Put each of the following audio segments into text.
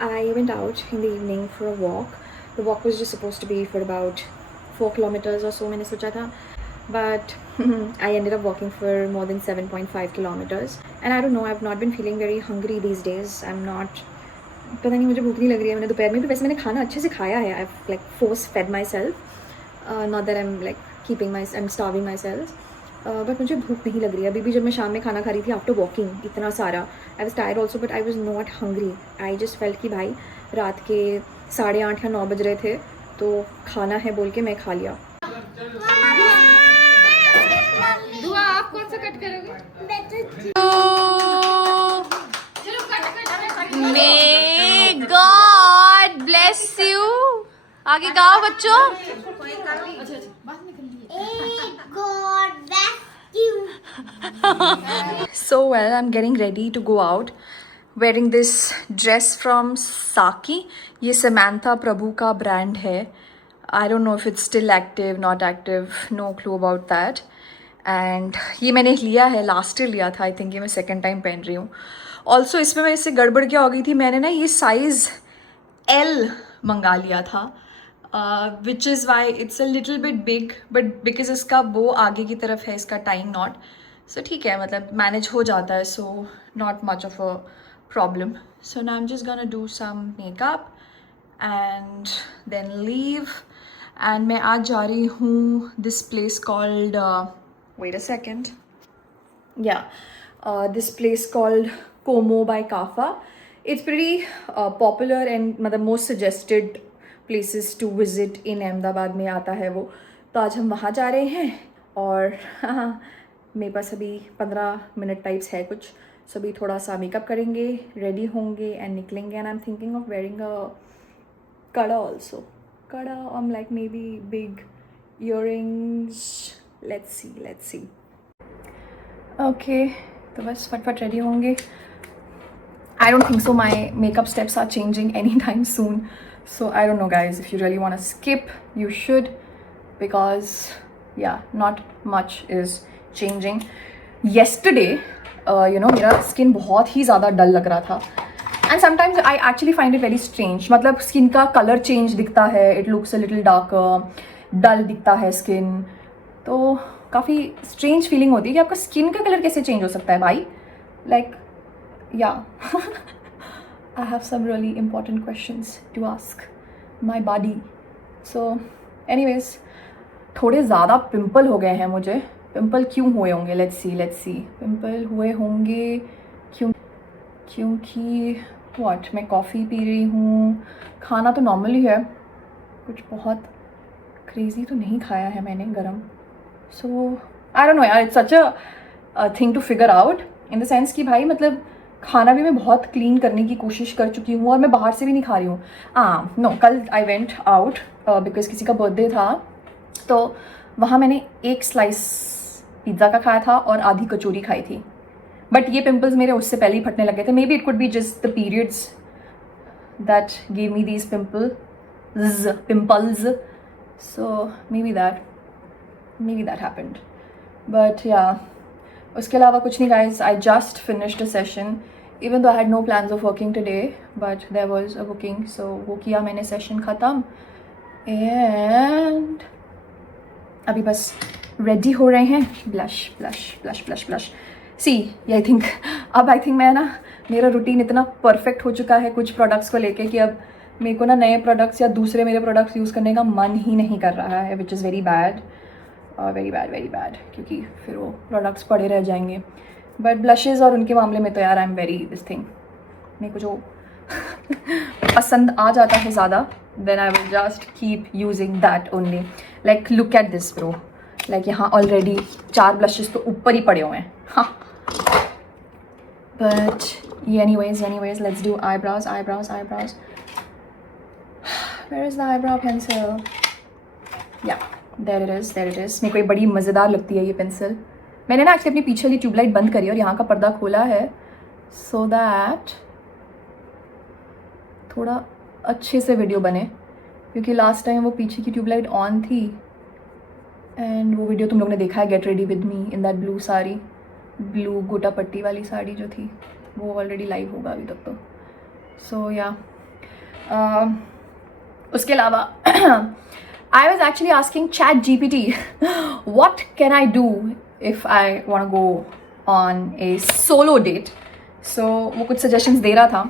I went out in the evening for a walk. The walk was just supposed to be for about 4 kilometers or so, मैंने सोचा था. But I ended up walking for more than 7.5 kilometers. And I don't know, I've not been feeling very hungry these days. I'm not, पता नहीं मुझे भूख नहीं लग रही है. मैंने दोपहर में भी वैसे मैंने खाना अच्छे से खाया है. I've like force fed myself. Not that I'm like I'm starving myself. But मुझे भूख नहीं लग रही है. अभी भी जब मैं शाम में खाना खा रही थी आफ्टर वॉकिंग इतना सारा, I was tired also but I was not hungry. I just felt कि भाई रात के 8:30 या 9 बज रहे थे तो खाना है बोल के मैं खा लिया. दुआ आप कौन सा कट करोगे? May God bless you. आगे गाओ बच्चों. So well, I'm getting ready to go out wearing this dress from Saki. ये Samantha Prabhu का brand है. I don't know if it's still active, not active, no clue about that. And ये मैंने लिया है, last year लिया था. I think ये मैं second time पहन रही हूँ. Also इसमें मैं इससे गड़बड़ क्या हो गई थी, मैंने ना ये size L मंगा लिया था. Which is why it's a little bit big, but because इसका वो आगे की तरफ है, इसका टाइम नॉट, so ठीक है, मतलब मैनेज हो जाता है, so not much of a problem. So now I'm just gonna do some makeup and then leave. And मैं आज जा रही हूँ this place called wait a second, this place called Como by Kafa. It's pretty popular and मतलब most suggested places to visit in Ahmedabad में आता है वो. तो आज हम वहाँ जा रहे हैं और मेरे पास अभी 15 मिनट टाइप्स है कुछ. सो अभी थोड़ा सा मेकअप करेंगे, रेडी होंगे एंड निकलेंगे. And I am thinking of wearing a kada also. Kada um like may be big earrings. Let's see. Okay, तो बस फटफट रेडी होंगे. I don't think so my makeup steps are changing anytime soon. So I don't know guys, if you really want to skip, you should, because yeah, not much is changing. Yesterday, मेरा skin बहुत ही ज़्यादा dull लग रहा था. And sometimes I actually find it very strange. मतलब skin का color change दिखता है, it looks a little darker, dull दिखता है skin. तो काफ़ी strange feeling होती है कि आपका skin का color कैसे change हो सकता है भाई. Like yeah. I have some really important questions to ask my body. So anyways, थोड़े ज़्यादा पिंपल हो गए हैं मुझे. पिंपल क्यों हुए होंगे? let's see. पिंपल हुए होंगे क्योंकि what, मैं कॉफ़ी पी रही हूँ. खाना तो नॉर्मली है, कुछ बहुत क्रेज़ी तो नहीं खाया है मैंने गरम. So I don't know यार, it's such a thing to figure out in the sense कि भाई मतलब खाना भी मैं बहुत क्लीन करने की कोशिश कर चुकी हूँ और मैं बाहर से भी नहीं खा रही हूँ. नो, कल आई वेंट आउट बिकॉज किसी का बर्थडे था, तो वहाँ मैंने एक स्लाइस पिज़्ज़ा का खाया था और आधी कचौरी खाई थी. बट ये पिंपल्स मेरे उससे पहले ही फटने लगे थे. Maybe it could be just the periods that give me these pimples. So maybe that happened. But या उसके अलावा कुछ नहीं guys. I just finished a session, even though I had no plans of working today, but there was a booking, so वो किया मैंने, session ख़त्म. And अभी बस रेडी हो रहे हैं. Blush C. आई थिंक मैं ना, मेरा रूटीन इतना परफेक्ट हो चुका है कुछ प्रोडक्ट्स को लेके कि अब मेरे को ना नए प्रोडक्ट्स या दूसरे मेरे प्रोडक्ट्स यूज़ करने का मन ही नहीं कर रहा है, विच इज़ वेरी बैड, क्योंकि फिर वो प्रोडक्ट्स पड़े रह जाएंगे. बट ब्लशेज़ और उनके मामले में तो यार I am very this thing, मेरे को जो पसंद आ जाता है ज़्यादा, then I will just keep using that only. Like look at this bro, like यहाँ ऑलरेडी 4 ब्लशेज़ तो ऊपर ही पड़े हुए हैं. हाँ, but anyways, let's do eyebrows. Where is the eyebrow pencil? Yeah. There it is. मेरे को ये बड़ी मज़ेदार लगती है ये पेंसिल. मैंने ना एक्चुअली अपनी पीछे वाली ट्यूबलाइट बंद करी और यहाँ का पर्दा खोला है सो दैट थोड़ा अच्छे से वीडियो बने, क्योंकि लास्ट टाइम वो पीछे की ट्यूबलाइट ऑन थी एंड वो वीडियो तुम लोग ने देखा है, get ready with me in that blue sari, गोटा पट्टी वाली साड़ी जो थी, वो ऑलरेडी लाइव होगा अभी तक तो. सो या उसके अलावा I was actually asking ChatGPT, what can I do if I want to go on a solo date? So वो कुछ suggestions दे रहा था,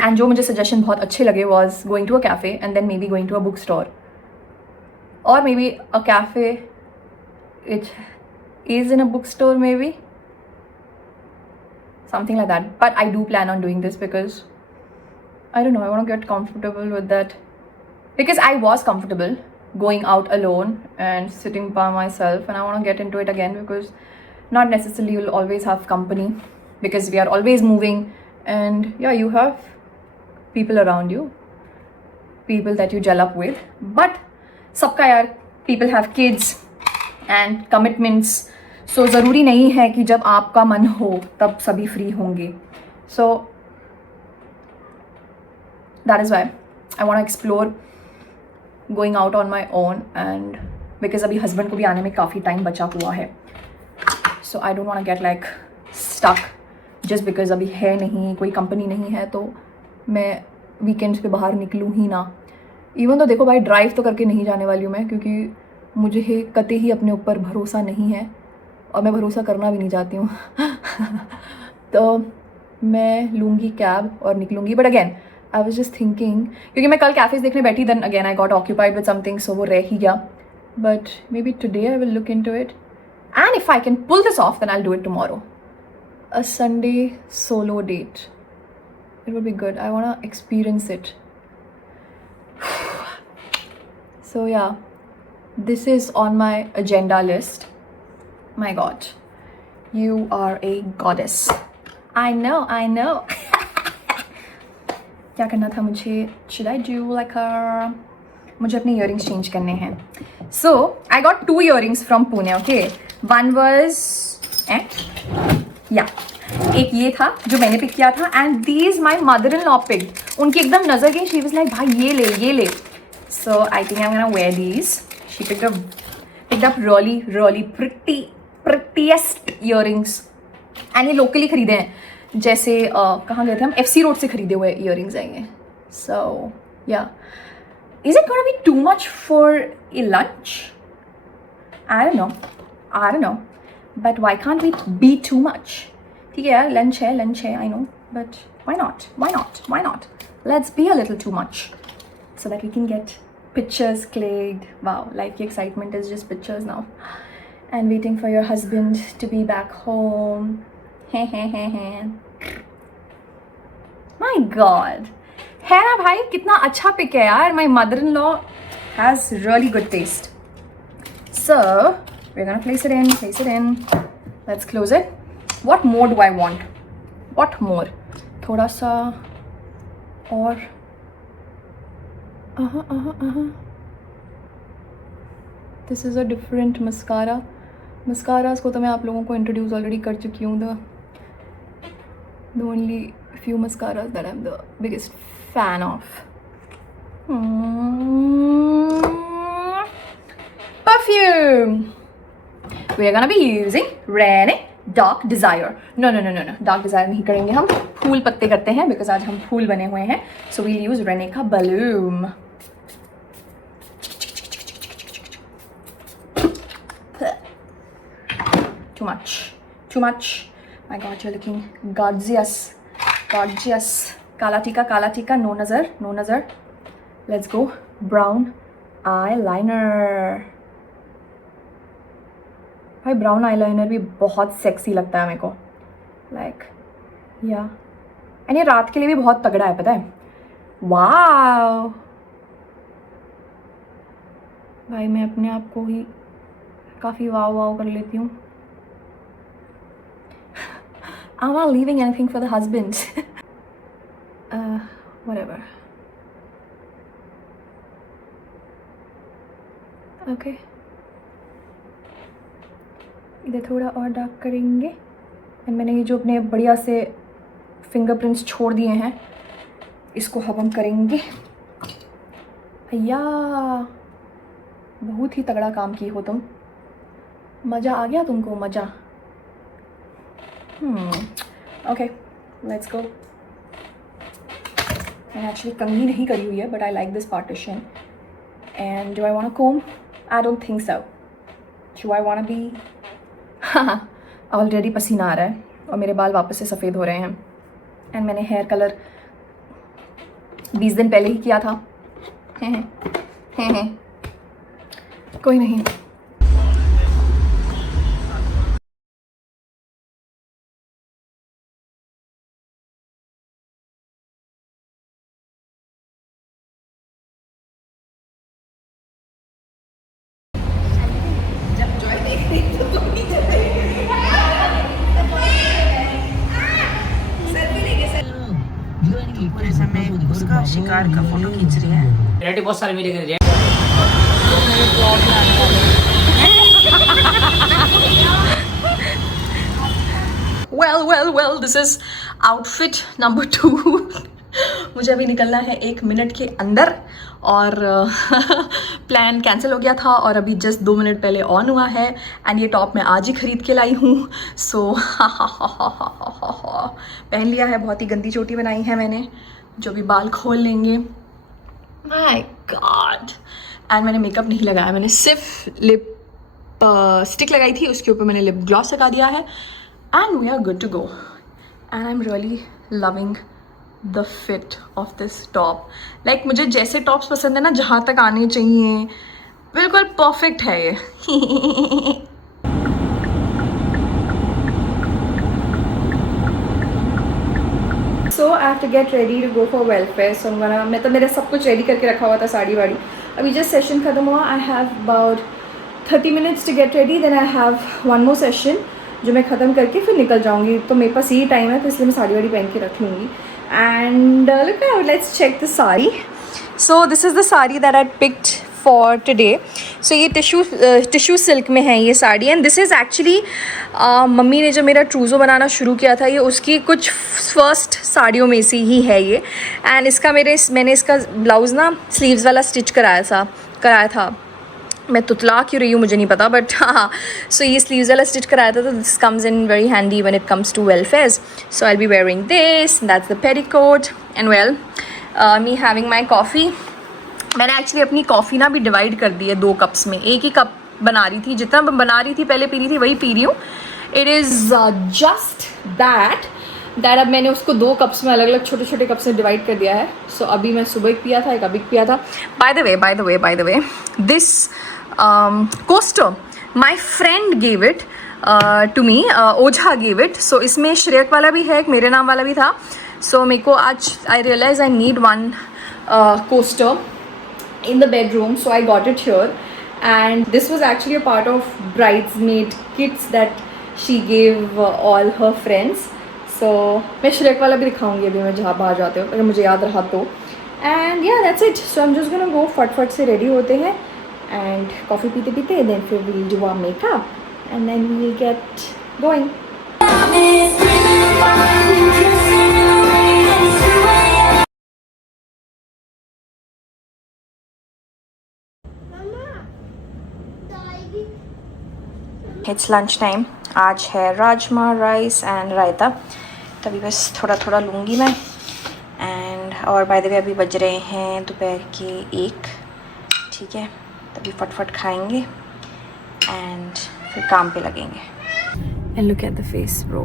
and जो मुझे suggestion बहुत अच्छे लगे was going to a cafe and then maybe going to a bookstore, or maybe a cafe which is in a bookstore, maybe something like that. But I do plan on doing this because I don't know, I want to get comfortable with that, because I was comfortable going out alone and sitting by myself, and I want to get into it again, because not necessarily you'll always have company, because we are always moving, and yeah, you have people around you, people that you gel up with, but सबका यार people have kids and commitments, so ज़रूरी नहीं है कि जब आपका मन हो तब सभी फ्री होंगे. So that is why I want to explore going out on my own, and because अभी husband को भी आने में काफ़ी टाइम बचा हुआ है, so I don't want to get like stuck just because अभी है नहीं, कोई कंपनी नहीं है तो मैं वीकेंड्स पे बाहर निकलूँ ही ना. इवन तो देखो भाई, ड्राइव तो करके नहीं जाने वाली हूँ मैं, क्योंकि मुझे कतई ही अपने ऊपर भरोसा नहीं है और मैं भरोसा करना भी नहीं चाहती हूँ. तो मैं लूँगी कैब और निकलूँगी. But again I was just thinking, क्योंकि मैं कल कैफेज देखने बैठी, then again I got occupied with something, so वो रह ही गया. But maybe today I will look into it, and if I can pull this off then I will do it tomorrow. A Sunday solo date, it would be good. I want to experience it. So yeah, this is on my agenda list. My god, you are a goddess. I know. क्या करना था मुझे? Should I do like a, मुझे अपने earrings change करने हैं. So I got 2 earrings from Pune. Okay, one was एक ये था जो मैंने पिक किया था, and these my mother in law pick. उनकी एकदम नजर गई, शी वाज लाइक भाई ये ले. So I think I am gonna wear these. She picked up really prettiest earrings, and ये लोकली खरीदे हैं. जैसे कहाँ गए थे हम, FC रोड से खरीदे हुए earrings आएंगे. So yeah, is it gonna be too much for a lunch? I don't know, but why can't we be too much? ठीक है यार, लंच है, I know, but why not? Let's be a little too much so that we can get pictures clicked. Wow, life की excitement is just pictures now, and waiting for your husband to be back home. My god, है ना भाई, कितना अच्छा pick है यार. My mother-in-law has really good taste. So we're gonna place it in. Let's close it. What more do I want? What more? थोड़ा सा और This is a different mascara. Mascaras को तो मैं आप लोगों को इंट्रोड्यूस ऑलरेडी कर चुकी हूँ. The only few mascaras that I'm the biggest fan of. Perfume. We are gonna be using Rene Dark Desire. No, Dark Desire नहीं करेंगे हम. फूल पत्ते करते हैं, बिकॉज आज हम फूल बने हुए हैं. सो वील यूज रेने का बलूम. Too much. My god, you're looking gorgeous. काला टीका, no nazar. Let's go. Brown eyeliner. भाई ब्राउन आईलाइनर भी बहुत सेक्सी लगता है मेरे को, लाइक या, एंड ये रात के लिए भी बहुत तगड़ा है, पता है. वाव भाई, मैं अपने आप को ही काफ़ी वाव कर लेती हूँ. I'm not leaving anything for the husband. Whatever. Okay. इधर थोड़ा और डार्क करेंगे, एंड मैंने ये जो अपने बढ़िया से फिंगरप्रिंट्स छोड़ दिए हैं, इसको अब हम करेंगे. भैया बहुत ही तगड़ा काम की हो तुम. मज़ा आ गया तुमको? मज़ा. Okay, let's go. मैंने एक्चुअली कंघी नहीं करी हुई है, but I like this partition. And do I want comb? I don't think so. Do I want be? Already पसीना आ रहा है और मेरे बाल वापस से सफ़ेद हो रहे हैं. एंड मैंने हेयर कलर 20 दिन पहले ही किया था. कोई नहीं. उसका शिकार का फोटो खींच रही है. बहुत सारे मीडिया कर रही है. well, this is outfit number 2. मुझे अभी निकलना है 1 मिनट के अंदर और प्लान कैंसिल हो गया था और अभी जस्ट 2 मिनट पहले ऑन हुआ है. एंड ये टॉप मैं आज ही ख़रीद के लाई हूँ. सो पहन लिया है. बहुत ही गंदी चोटी बनाई है मैंने, जो भी बाल खोल लेंगे. My God. एंड मैंने मेकअप नहीं लगाया, मैंने सिर्फ लिप स्टिक लगाई थी, उसके ऊपर मैंने लिप ग्लॉस लगा दिया है. And we are good to go. And I am really loving the fit of this top. Like मुझे जैसे टॉप्स पसंद है ना, जहाँ तक आने चाहिए, बिल्कुल परफेक्ट है ये. So I have to get ready to go for welfare. So मैं तो मेरा सब कुछ रेडी करके रखा हुआ था, साड़ी वाड़ी. अभी जस्ट सेशन ख़त्म हुआ. I have about 30 minutes to get ready. Then I have 1 more session जो मैं ख़त्म करके फिर निकल जाऊँगी. तो मेरे पास यही टाइम है, तो इसलिए मैं साड़ी वाड़ी पहन के रख लूँगी. And look out, let's check the sari. So this is the sari that I picked for today. So ये टिश्यू सिल्क में है ये sari. And this is actually mummy ने जो मेरा ट्रूज़ो बनाना शुरू किया था, ये उसकी कुछ फर्स्ट साड़ियों में से ही है ये. एंड इसका मैंने इसका ब्लाउज़ ना स्लीव्स वाला स्टिच कराया था. मैं तुतला क्यों रही हूँ मुझे नहीं पता, बट हाँ. सो ये स्लीव्स वाला स्टिच कराया था, तो this comes in very handy when it comes to welfares. So I will be wearing this. That's the petticoat. And well, me having my coffee. मैंने एक्चुअली अपनी कॉफ़ी ना भी डिवाइड कर दी है 2 कप्स में. एक ही कप बना रही थी, जितना बना रही थी पहले पी रही थी वही पी रही हूँ. इट इज़ जस्ट दैट अब मैंने उसको 2 कप्स में अलग अलग छोटे छोटे कप्स में डिवाइड कर दिया है. सो अभी मैं सुबह एक पिया था, एक अभी पिया था. By the way this coaster my friend gave it to me. Ojha gave it. So इसमें श्रेयक वाला भी है, एक मेरे नाम वाला भी था. सो मेरे को आज I realize I need 1 coaster in the bedroom, so I got it here. And this was actually a part of bridesmaid kits that she gave all her friends. So मैं श्रेक वाला भी दिखाऊंगी अभी मैं जहाँ बाहर जाते हो, अगर मुझे याद रहा तो. And yeah, that's it. So I'm just gonna go फट से रेडी होते हैं and कॉफ़ी पीते then फिर we'll do our makeup and then we'll get going. It's lunch time. आज है राजमा राइस एंड रायता. तभी बस थोड़ा लूँगी मैं. एंड और बाय द वे अभी बज रहे हैं दोपहर के 1. ठीक है, तभी फटफट खाएंगे एंड फिर काम पे लगेंगे. And look at the face bro.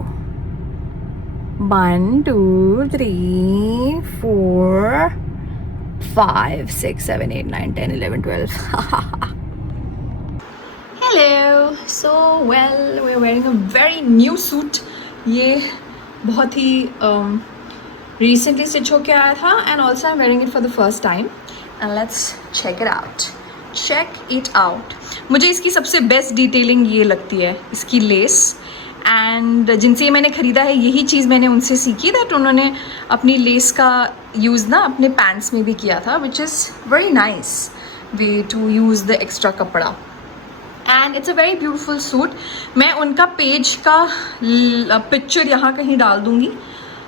1 2 3 4 5 6 7 8 9 10 11 12. Hello. So well, we're wearing a very new suit. ये बहुत ही recently stitch होके आया था and also I'm wearing it for the first time. And let's check it out. Check it out. मुझे इसकी सबसे best detailing ये लगती है, इसकी लेस. एंड जिनसे मैंने ख़रीदा है यही चीज़ मैंने उनसे सीखी, दैट उन्होंने अपनी लेस का यूज़ ना अपने पैंट्स में भी किया था, which is very nice way to use the extra कपड़ा. And it's a very beautiful suit. मैं उनका पेज का पिक्चर यहाँ कहीं डाल दूँगी.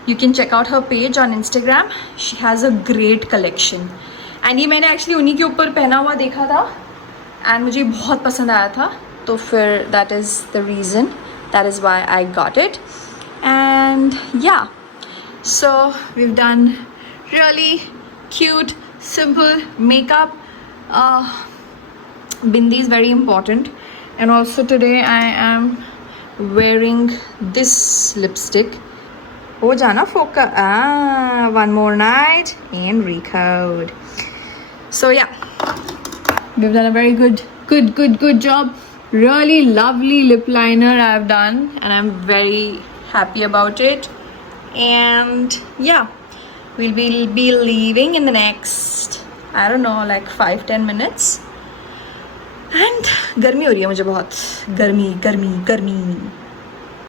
You can check out her page on Instagram. She has a great collection. And ये मैंने एक्चुअली उन्हीं के ऊपर पहना हुआ देखा था एंड मुझे बहुत पसंद आया था, तो फिर that is the reason, that is why I got it. And yeah, so we've done really cute, simple makeup. Bindi is very important, and also today I am wearing this lipstick. Oh, Jana focus. One more night and recode. So yeah, we've done a very good job. Really lovely lip liner I've done, and I'm very happy about it. And yeah, we'll be leaving in the next, I don't know, like 5-10 minutes. And गर्मी हो रही है मुझे बहुत, गर्मी.